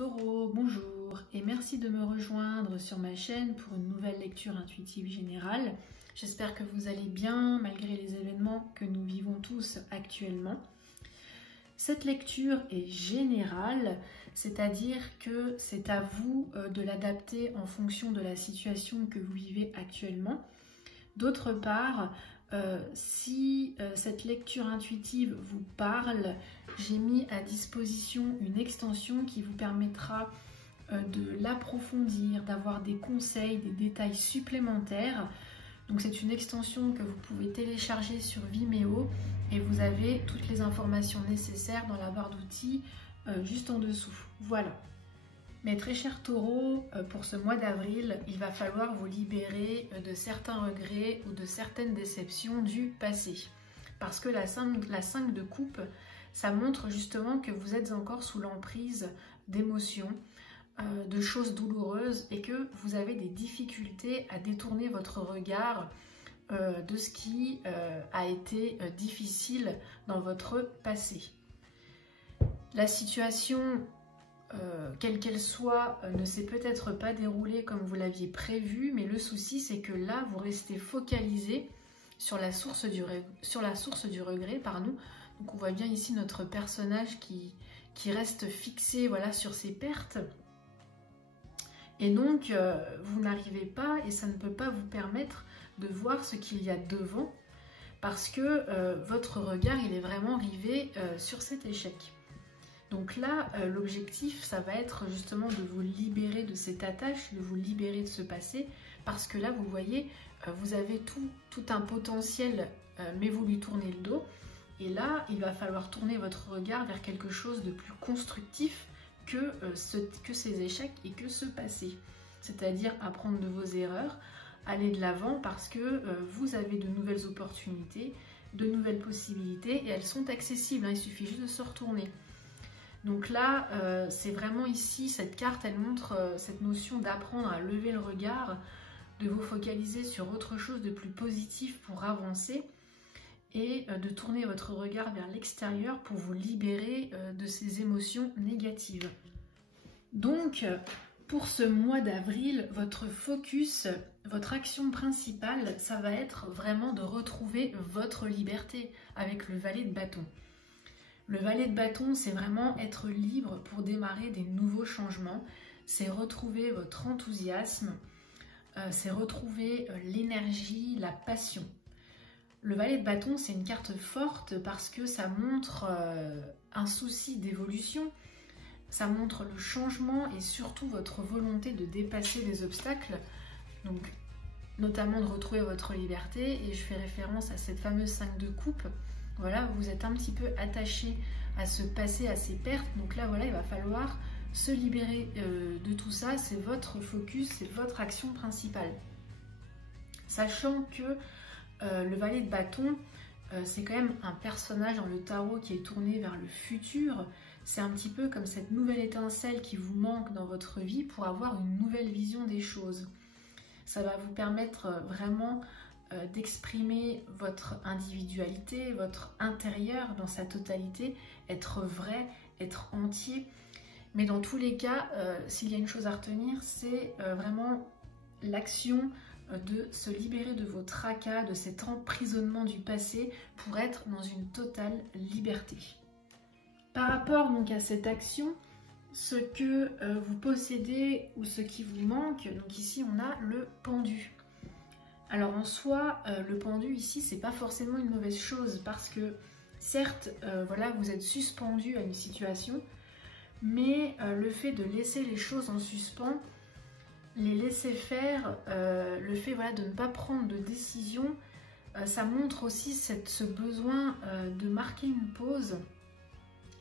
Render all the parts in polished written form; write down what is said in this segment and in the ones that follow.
Taureau, bonjour et merci de me rejoindre sur ma chaîne pour une nouvelle lecture intuitive générale. J'espère que vous allez bien malgré les événements que nous vivons tous actuellement. Cette lecture est générale, c'est-à-dire que c'est à vous de l'adapter en fonction de la situation que vous vivez actuellement. D'autre part, si cette lecture intuitive vous parle, j'ai mis à disposition une extension qui vous permettra de l'approfondir, d'avoir des conseils, des détails supplémentaires. Donc c'est une extension que vous pouvez télécharger sur Vimeo et vous avez toutes les informations nécessaires dans la barre d'outils juste en dessous. Voilà. Mes très chers taureaux, pour ce mois d'avril, il va falloir vous libérer de certains regrets ou de certaines déceptions du passé. Parce que la 5 de coupe, ça montre justement que vous êtes encore sous l'emprise d'émotions, de choses douloureuses et que vous avez des difficultés à détourner votre regard de ce qui a été difficile dans votre passé. La situation quelle qu'elle soit, ne s'est peut-être pas déroulée comme vous l'aviez prévu, mais le souci c'est que là vous restez focalisé sur la source du regret, pardon. Donc on voit bien ici notre personnage qui reste fixé, voilà, sur ses pertes. Et donc vous n'arrivez pas, et ça ne peut pas vous permettre de voir ce qu'il y a devant, parce que votre regard il est vraiment rivé sur cet échec. Donc là, l'objectif, ça va être justement de vous libérer de cette attache, de vous libérer de ce passé, parce que là, vous voyez, vous avez tout un potentiel, mais vous lui tournez le dos. Et là, il va falloir tourner votre regard vers quelque chose de plus constructif que ces échecs et que ce passé. C'est-à-dire apprendre de vos erreurs, aller de l'avant, parce que vous avez de nouvelles opportunités, de nouvelles possibilités, et elles sont accessibles, hein, il suffit juste de se retourner. Donc là, c'est vraiment ici, cette carte, elle montre cette notion d'apprendre à lever le regard, de vous focaliser sur autre chose de plus positif pour avancer et de tourner votre regard vers l'extérieur pour vous libérer de ces émotions négatives. Donc, pour ce mois d'avril, votre focus, votre action principale, ça va être vraiment de retrouver votre liberté avec le valet de bâton. Le valet de bâton, c'est vraiment être libre pour démarrer des nouveaux changements, c'est retrouver votre enthousiasme, c'est retrouver l'énergie, la passion. Le valet de bâton, c'est une carte forte parce que ça montre un souci d'évolution, ça montre le changement et surtout votre volonté de dépasser les obstacles, donc notamment de retrouver votre liberté, et je fais référence à cette fameuse 5 de coupe. Voilà, vous êtes un petit peu attaché à ce passé, à ces pertes. Donc là, voilà, il va falloir se libérer de tout ça. C'est votre focus, c'est votre action principale. Sachant que le valet de bâton, c'est quand même un personnage dans le tarot qui est tourné vers le futur. C'est un petit peu comme cette nouvelle étincelle qui vous manque dans votre vie pour avoir une nouvelle vision des choses. Ça va vous permettre vraiment d'exprimer votre individualité, votre intérieur dans sa totalité, être vrai, être entier. Mais dans tous les cas, s'il y a une chose à retenir, c'est vraiment l'action de se libérer de vos tracas, de cet emprisonnement du passé pour être dans une totale liberté. Par rapport donc à cette action, ce que vous possédez ou ce qui vous manque, donc ici on a le pendu. Alors en soi, le pendu ici, c'est pas forcément une mauvaise chose parce que certes, voilà, vous êtes suspendu à une situation, mais le fait de laisser les choses en suspens, les laisser faire, le fait, voilà, de ne pas prendre de décision, ça montre aussi ce besoin de marquer une pause,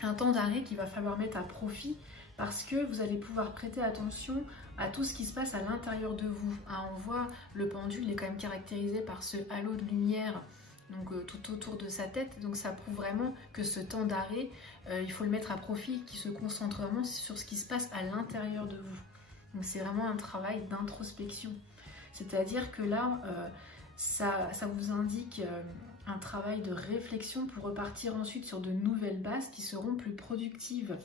un temps d'arrêt qu'il va falloir mettre à profit, parce que vous allez pouvoir prêter attention à tout ce qui se passe à l'intérieur de vous. Hein, on voit le pendule, il est quand même caractérisé par ce halo de lumière donc, tout autour de sa tête. Donc ça prouve vraiment que ce temps d'arrêt, il faut le mettre à profit, qu'il se concentre vraiment sur ce qui se passe à l'intérieur de vous. Donc c'est vraiment un travail d'introspection. C'est-à-dire que là, ça vous indique un travail de réflexion pour repartir ensuite sur de nouvelles bases qui seront plus productives.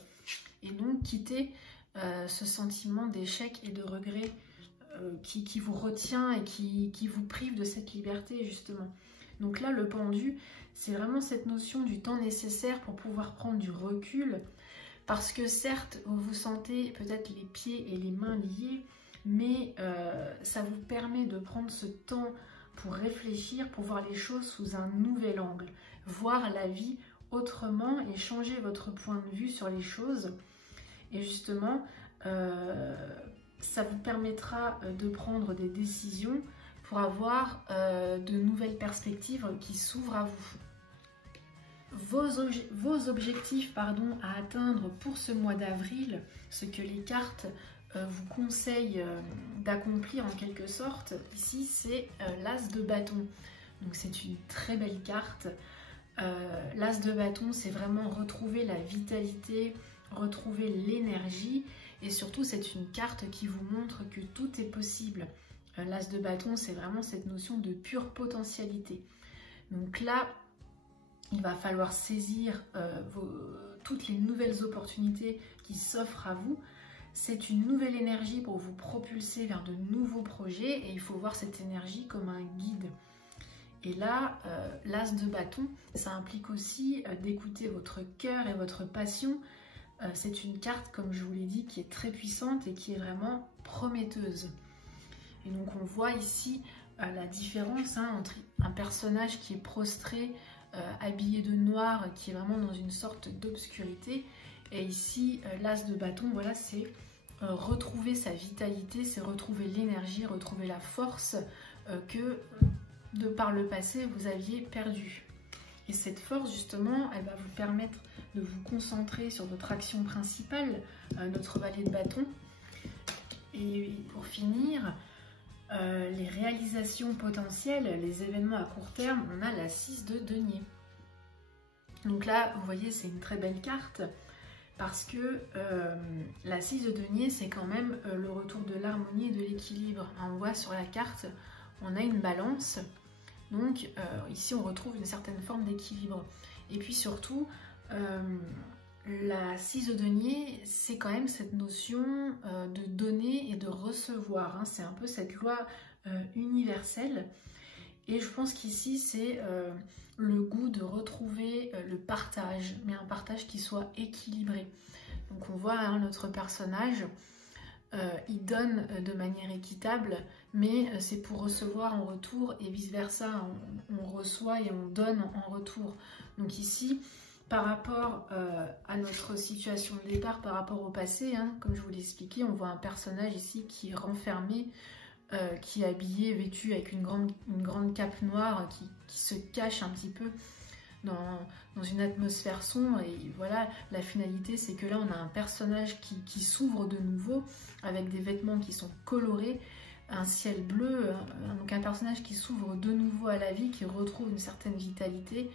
Et donc quitter ce sentiment d'échec et de regret qui vous retient et qui vous prive de cette liberté justement. Donc là, le pendu, c'est vraiment cette notion du temps nécessaire pour pouvoir prendre du recul, parce que certes, vous vous sentez peut-être les pieds et les mains liés, mais ça vous permet de prendre ce temps pour réfléchir, pour voir les choses sous un nouvel angle, voir la vie autrement et changer votre point de vue sur les choses. Et justement, ça vous permettra de prendre des décisions pour avoir de nouvelles perspectives qui s'ouvrent à vous. Vos objectifs à atteindre pour ce mois d'avril, ce que les cartes vous conseillent d'accomplir en quelque sorte, ici c'est l'As de bâton. Donc c'est une très belle carte. L'As de bâton, c'est vraiment retrouver la vitalité, retrouver l'énergie, et surtout c'est une carte qui vous montre que tout est possible. L'As de bâton, c'est vraiment cette notion de pure potentialité. Donc là, il va falloir saisir toutes les nouvelles opportunités qui s'offrent à vous. C'est une nouvelle énergie pour vous propulser vers de nouveaux projets, et il faut voir cette énergie comme un guide. Et là, l'As de bâton, ça implique aussi d'écouter votre cœur et votre passion. C'est une carte, comme je vous l'ai dit, qui est très puissante et qui est vraiment prometteuse. Et donc on voit ici la différence entre un personnage qui est prostré, habillé de noir, qui est vraiment dans une sorte d'obscurité, et ici l'As de bâton, voilà, c'est retrouver sa vitalité, c'est retrouver l'énergie, retrouver la force que de par le passé vous aviez perdue. Et cette force justement, elle va vous permettre de vous concentrer sur votre action principale, notre valet de bâton. Et pour finir, les réalisations potentielles, les événements à court terme, on a la 6 de denier. Donc là, vous voyez, c'est une très belle carte, parce que la 6 de denier, c'est quand même le retour de l'harmonie et de l'équilibre. On voit sur la carte, on a une balance, donc ici on retrouve une certaine forme d'équilibre. Et puis surtout, la 6 de denier, c'est quand même cette notion de donner et de recevoir, hein. C'est un peu cette loi universelle. Et je pense qu'ici, c'est le goût de retrouver le partage, mais un partage qui soit équilibré. Donc on voit notre personnage, il donne de manière équitable, mais c'est pour recevoir en retour et vice-versa. On reçoit et on donne en retour. Donc ici, par rapport à notre situation de départ, par rapport au passé, hein, comme je vous l'ai expliqué, on voit un personnage ici qui est renfermé, qui est habillé, vêtu avec une grande cape noire, qui se cache un petit peu dans une atmosphère sombre. Et voilà, la finalité, c'est que là, on a un personnage qui s'ouvre de nouveau, avec des vêtements qui sont colorés, un ciel bleu, donc un personnage qui s'ouvre de nouveau à la vie, qui retrouve une certaine vitalité,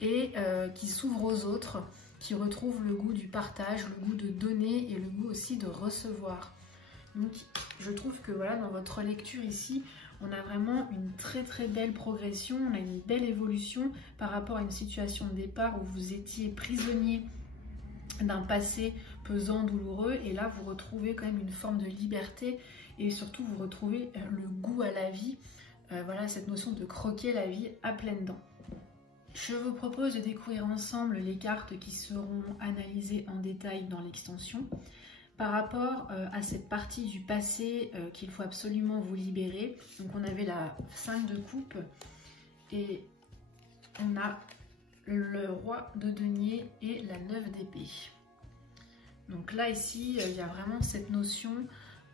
et qui s'ouvre aux autres, qui retrouve le goût du partage, le goût de donner et le goût aussi de recevoir. Donc je trouve que voilà, dans votre lecture ici, on a vraiment une très très belle progression, on a une belle évolution par rapport à une situation de départ où vous étiez prisonnier d'un passé pesant, douloureux, et là vous retrouvez quand même une forme de liberté, et surtout vous retrouvez le goût à la vie, voilà, cette notion de croquer la vie à pleines dents. Je vous propose de découvrir ensemble les cartes qui seront analysées en détail dans l'extension. Par rapport à cette partie du passé qu'il faut absolument vous libérer, donc on avait la 5 de coupe et on a le roi de denier et la 9 d'épée. Donc là ici, il y a vraiment cette notion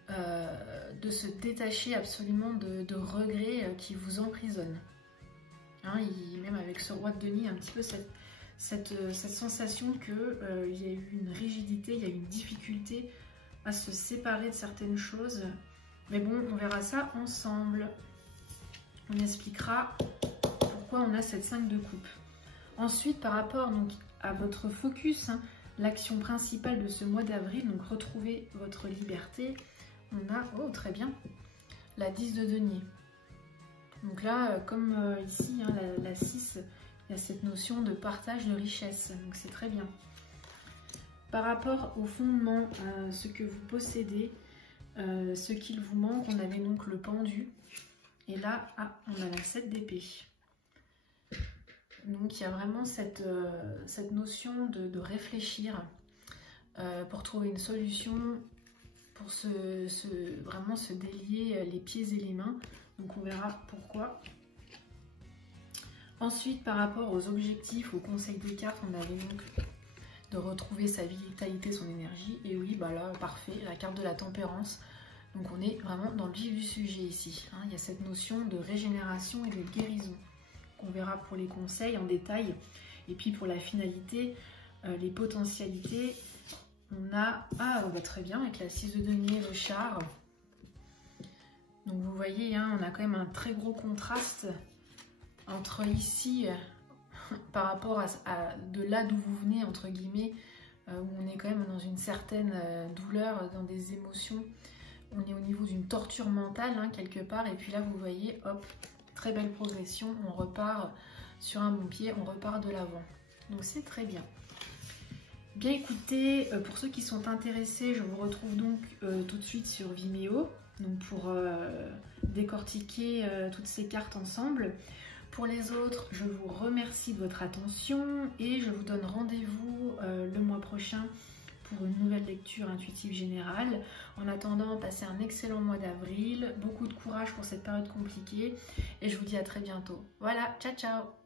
de se détacher absolument de regrets qui vous emprisonnent. Hein, même avec ce roi de denier, un petit peu cette sensation qu'il y a eu une rigidité, il y a eu une difficulté à se séparer de certaines choses. Mais bon, on verra ça ensemble. On expliquera pourquoi on a cette 5 de coupe. Ensuite, par rapport donc, à votre focus, hein, l'action principale de ce mois d'avril, donc retrouver votre liberté, on a, oh très bien, la 10 de denier. Donc là, comme ici, hein, la 6, il y a cette notion de partage de richesse, donc c'est très bien. Par rapport au fondement, ce que vous possédez, ce qu'il vous manque, on avait donc le pendu. Et là, on a la 7 d'épée. Donc il y a vraiment cette notion de réfléchir pour trouver une solution, pour vraiment se délier les pieds et les mains. Donc on verra pourquoi. Ensuite, par rapport aux objectifs, aux conseils des cartes, on avait donc de retrouver sa vitalité, son énergie. Et oui, bah là, parfait, la carte de la tempérance. Donc on est vraiment dans le vif du sujet ici. Hein. Il y a cette notion de régénération et de guérison qu'on verra pour les conseils en détail. Et puis pour la finalité, les potentialités, on a... Ah, bah très bien, avec la 6 de denier, le char. Donc vous voyez, hein, on a quand même un très gros contraste entre ici, par rapport à de là d'où vous venez, entre guillemets, où on est quand même dans une certaine douleur, dans des émotions. On est au niveau d'une torture mentale, hein, quelque part. Et puis là, vous voyez, hop, très belle progression. On repart sur un bon pied, on repart de l'avant. Donc c'est très bien. Bien écoutez, pour ceux qui sont intéressés, je vous retrouve donc tout de suite sur Vimeo, donc pour décortiquer toutes ces cartes ensemble. Pour les autres, je vous remercie de votre attention et je vous donne rendez-vous le mois prochain pour une nouvelle lecture intuitive générale. En attendant, passez un excellent mois d'avril, beaucoup de courage pour cette période compliquée et je vous dis à très bientôt. Voilà, ciao ciao!